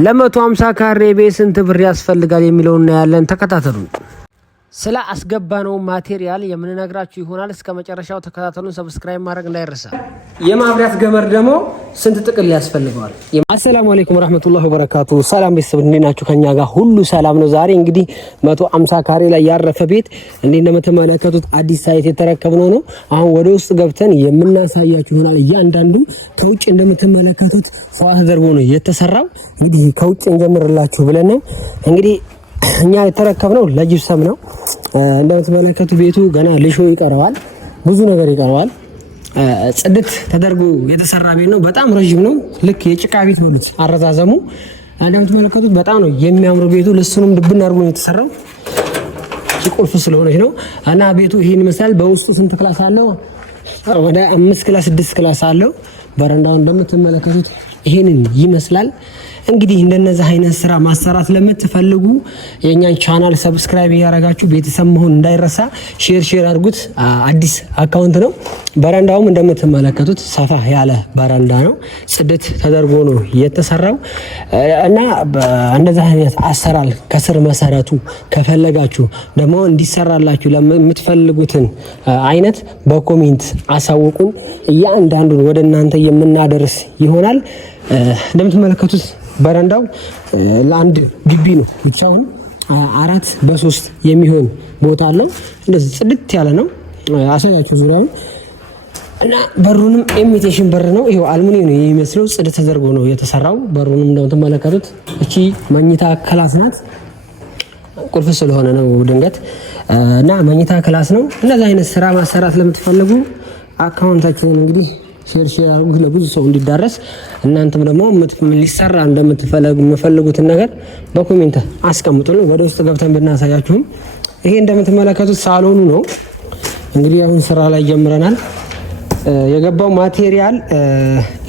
ለ150 ካሬ ቤት ስንት ብር ያስፈልጋል የሚለውን እናያለን። ተከታተሉን። ስለ አስገባነው ማቴሪያል የምንነግራችሁ ይሆናል። እስከ መጨረሻው ተከታተሉን። ሰብስክራይብ ማድረግ እንዳይረሳ። የማብሪያት ገመድ ደግሞ ስንት ጥቅል ያስፈልገዋል? አሰላሙ አለይኩም ወራህመቱላሂ ወበረካቱ። ሰላም ቤተሰብ እንዴት ናችሁ? ከኛ ጋር ሁሉ ሰላም ነው። ዛሬ እንግዲህ 150 ካሬ ላይ ያረፈ ቤት እንዴት እንደምትመለከቱት አዲስ ሳይት የተረከብነው ነው። አሁን ወደ ውስጥ ገብተን የምናሳያችሁ ይሆናል። እያንዳንዱ ከውጭ እንደምትመለከቱት ፏ ተደርጎ ነው የተሰራው። እንግዲህ ከውጭ እንጀምርላችሁ ብለን ነው እንግዲህ እኛ የተረከብነው ለጅብሰም ነው። እንደምትመለከቱ ቤቱ ገና ልሾ ይቀረዋል፣ ብዙ ነገር ይቀረዋል። ጽድት ተደርጎ የተሰራ ቤት ነው። በጣም ረጅም ነው። ልክ የጭቃ ቤት በሉት አረዛዘሙ። እንደምትመለከቱት በጣም ነው የሚያምሩ ቤቱ። ልስኑም ድብን አድርጎ ነው የተሰራው። ቁልፍ ስለሆነች ነው እና ቤቱ ይሄን ይመስላል። በውስጡ ስንት ክላስ አለው? ወደ 5 ክላስ 6 ክላስ አለው። በረንዳው እንደምትመለከቱት ይሄንን ይመስላል። እንግዲህ እንደነዚህ አይነት ስራ ማሰራት ለምትፈልጉ የኛን ቻናል ሰብስክራይብ ያደረጋችሁ ቤተሰብ መሆን እንዳይረሳ፣ ሼር አድርጉት። አዲስ አካውንት ነው። በረንዳውም እንደምትመለከቱት ሰፋ ያለ በረንዳ ነው። ጽድት ተደርጎ ነው የተሰራው እና እንደዚህ አይነት አሰራር ከስር መሰረቱ ከፈለጋችሁ ደግሞ እንዲሰራላችሁ ለምትፈልጉትን አይነት በኮሜንት አሳውቁን። እያንዳንዱን ወደ እናንተ የምናደርስ ይሆናል። እንደምትመለከቱት በረንዳው ለአንድ ግቢ ነው። ብቻውን 4 በ3 የሚሆን ቦታ አለው። እንደዚህ ጽድት ያለ ነው። አሳያችሁ ዙሪያውን እና በሩንም ኢሚቴሽን በር ነው። ይሄው አልሙኒየም ነው የሚመስለው። ጽድት ተደርጎ ነው የተሰራው። በሩንም እንደምትመለከቱት እቺ መኝታ ክላስ ናት። ቁልፍ ስለሆነ ነው ድንገት እና መኝታ ክላስ ነው። እንደዚህ አይነት ስራ ማሰራት ለምትፈልጉ አካውንታችንን እንግዲህ ሼር አድርጉት ለብዙ ሰው እንዲዳረስ። እናንተም ደግሞ ሊሰራ እንደምትፈልጉትን ነገር በኮሜንት አስቀምጡልን። ወደ ውስጥ ገብተን ብናሳያችሁም ይሄ እንደምትመለከቱት ሳሎኑ ነው። እንግዲህ አሁን ስራ ላይ ጀምረናል። የገባው ማቴሪያል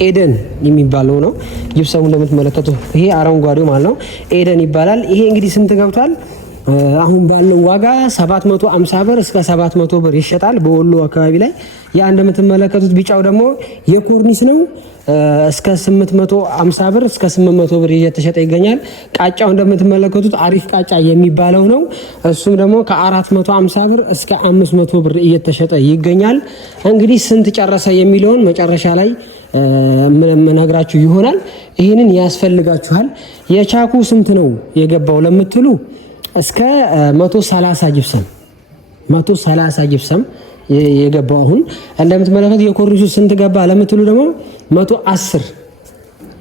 ኤደን የሚባለው ነው። ጅብሰሙ እንደምትመለከቱት ይሄ አረንጓዴው ማለት ነው፣ ኤደን ይባላል። ይሄ እንግዲህ ስንት ገብቷል? አሁን ባለው ዋጋ 750 ብር እስከ 700 ብር ይሸጣል በወሎ አካባቢ ላይ። ያ እንደምትመለከቱት ቢጫው ደግሞ የኮርኒስ ነው። እስከ 850 ብር እስከ 800 ብር እየተሸጠ ይገኛል። ቃጫው እንደምትመለከቱት አሪፍ ቃጫ የሚባለው ነው። እሱም ደግሞ ከ450 ብር እስከ 500 ብር እየተሸጠ ይገኛል። እንግዲህ ስንት ጨረሰ የሚለውን መጨረሻ ላይ ምነግራችሁ ይሆናል። ይህንን ያስፈልጋችኋል። የቻኩ ስንት ነው የገባው ለምትሉ እስከ 130 ጅብሰም 130 ጅብሰም የገባው። አሁን እንደምትመለከቱት የኮርኒሱ ስንት ገባ ለምትሉ ደግሞ 110።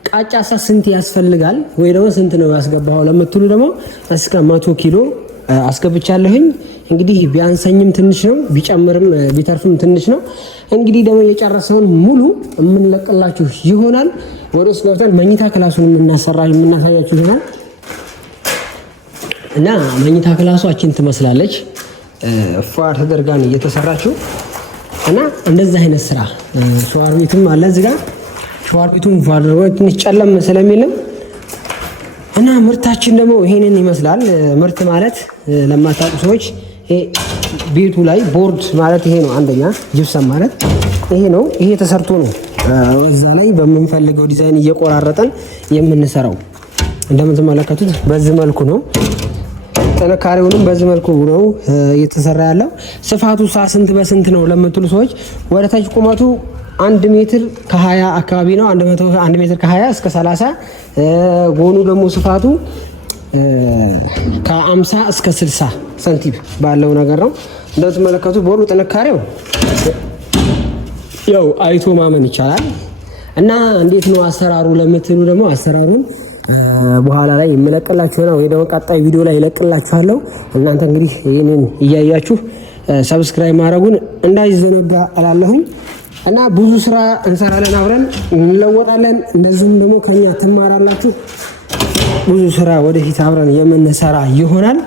ቃጫሳ ስንት ያስፈልጋል ወይ ደግሞ ስንት ነው ያስገባው ለምትሉ ደግሞ እስከ 100 ኪሎ አስገብቻለሁኝ። እንግዲህ ቢያንሰኝም ትንሽ ነው፣ ቢጨምርም ቢተርፍም ትንሽ ነው። እንግዲህ ደግሞ የጨረሰውን ሙሉ የምንለቅላችሁ ይሆናል። ወደ ውስጥ ገብተን መኝታ ክላሱን የምናሳያችሁ ይሆናል። እና መኝታ ክላሷችን ትመስላለች። ፏር ተደርጋ ነው እየተሰራችው እና እንደዚህ አይነት ስራ ሻወር ቤቱም አለ እዚህ ጋር። ሻወር ቤቱም ፏር ትንሽ ጨለም ስለሚልም እና ምርታችን ደግሞ ይሄንን ይመስላል። ምርት ማለት ለማታውቁ ሰዎች ቤቱ ላይ ቦርድ ማለት ይሄ ነው። አንደኛ ጅብሰም ማለት ይሄ ነው። ይሄ ተሰርቶ ነው እዛ ላይ በምንፈልገው ዲዛይን እየቆራረጠን የምንሰራው። እንደምትመለከቱት በዚህ መልኩ ነው። ጥንካሬውንም በዚህ መልኩ ነው እየተሰራ ያለው። ስፋቱ ስንት በስንት ነው ለምትሉ ሰዎች ወደ ታች ቁመቱ 1 ሜትር ከ20 አካባቢ ነው። 1 ሜትር ከ20 እስከ 30። ጎኑ ደግሞ ስፋቱ ከ50 እስከ 60 ሰንቲም ባለው ነገር ነው። እንደምትመለከቱ ቦሩ ጥንካሬው ያው አይቶ ማመን ይቻላል። እና እንዴት ነው አሰራሩ ለምትሉ ደግሞ አሰራሩን በኋላ ላይ የምለቅላችሁ ነው ወይ ደግሞ ቀጣይ ቪዲዮ ላይ እለቅላችኋለሁ። እናንተ እንግዲህ ይሄንን እያያችሁ ሰብስክራይብ ማድረጉን እንዳይዘነጋ እላለሁኝ። እና ብዙ ስራ እንሰራለን፣ አብረን እንለወጣለን። እንደዚህም ደግሞ ከኛ ትማራላችሁ። ብዙ ስራ ወደፊት አብረን የምንሰራ ይሆናል።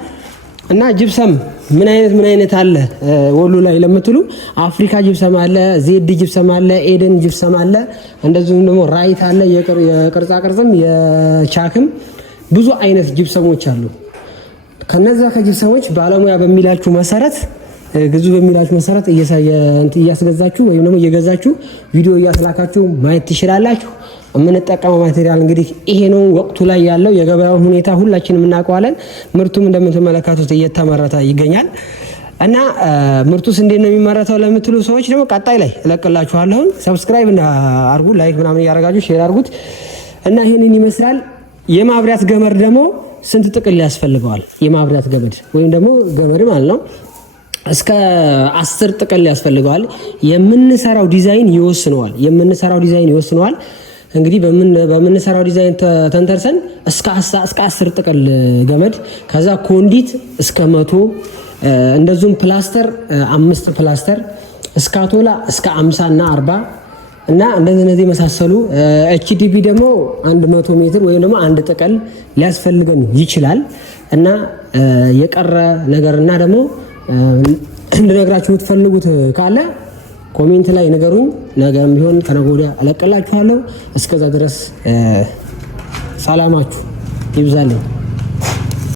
እና ጅብሰም ምን አይነት አለ ወሎ ላይ ለምትሉ አፍሪካ ጅብሰም አለ፣ ዜድ ጅብሰም አለ፣ ኤደን ጅብሰም አለ። እንደዚሁም ደግሞ ራይት አለ። የቅርጻ ቅርጽም የቻክም ብዙ አይነት ጅብሰሞች አሉ። ከነዛ ከጅብሰሞች ባለሙያ በሚላችሁ መሰረት ግዙ በሚላችሁ መሰረት እያስገዛችሁ ወይም ደግሞ እየገዛችሁ ቪዲዮ እያስላካችሁ ማየት ትችላላችሁ። የምንጠቀመው ማቴሪያል እንግዲህ ይሄ ነው። ወቅቱ ላይ ያለው የገበያው ሁኔታ ሁላችንም እናውቀዋለን። ምርቱም እንደምትመለከቱት እየተመረተ ይገኛል እና ምርቱስ እንዴት ነው የሚመረተው ለምትሉ ሰዎች ደግሞ ቀጣይ ላይ እለቅላችኋለሁ። ሰብስክራይብ አድርጉ፣ ላይክ ምናምን እያደረጋችሁ ሼር አድርጉት እና ይሄንን ይመስላል። የማብሪያት ገመድ ደግሞ ስንት ጥቅል ያስፈልገዋል? የማብሪያት ገመድ ወይም ደግሞ ገመድ ማለት ነው እስከ 10 ጥቅል ያስፈልገዋል። የምንሰራው ዲዛይን ይወስነዋል። እንግዲህ በምንሰራው ዲዛይን ተንተርሰን እስከ 10 ጥቅል ገመድ፣ ከዛ ኮንዲት እስከ 100 እንደዚሁም ፕላስተር 5 ፕላስተር፣ እስካቶላ እስከ 50 እና 40 እና እንደዚህ መሳሰሉ ኤችዲቢ ደግሞ 100 ሜትር ወይም ደግሞ 1 ጥቅል ሊያስፈልገን ይችላል እና የቀረ ነገርና ደግሞ እንድነግራችሁ የምትፈልጉት ካለ ኮሜንት ላይ ንገሩኝ። ነገም ቢሆን ከነገ ወዲያ እለቅላችኋለሁ። እስከዛ ድረስ ሰላማችሁ ይብዛልኝ።